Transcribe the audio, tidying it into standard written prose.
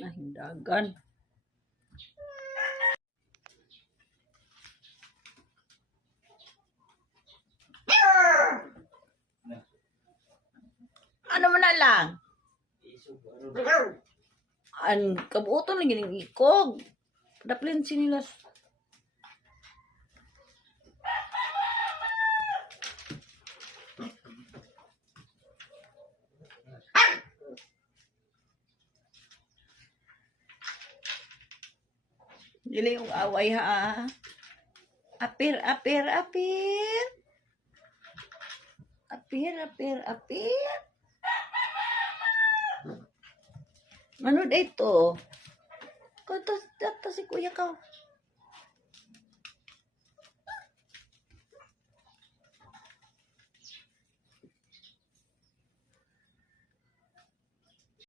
Nahindagan. Ano man na lang? An kabuoton lagi ning ikog. Daplin sinilas. Dili yung away ha. Apir, apir, apir. Apir, apir, apir. Ano dito? Kata si kuya ka.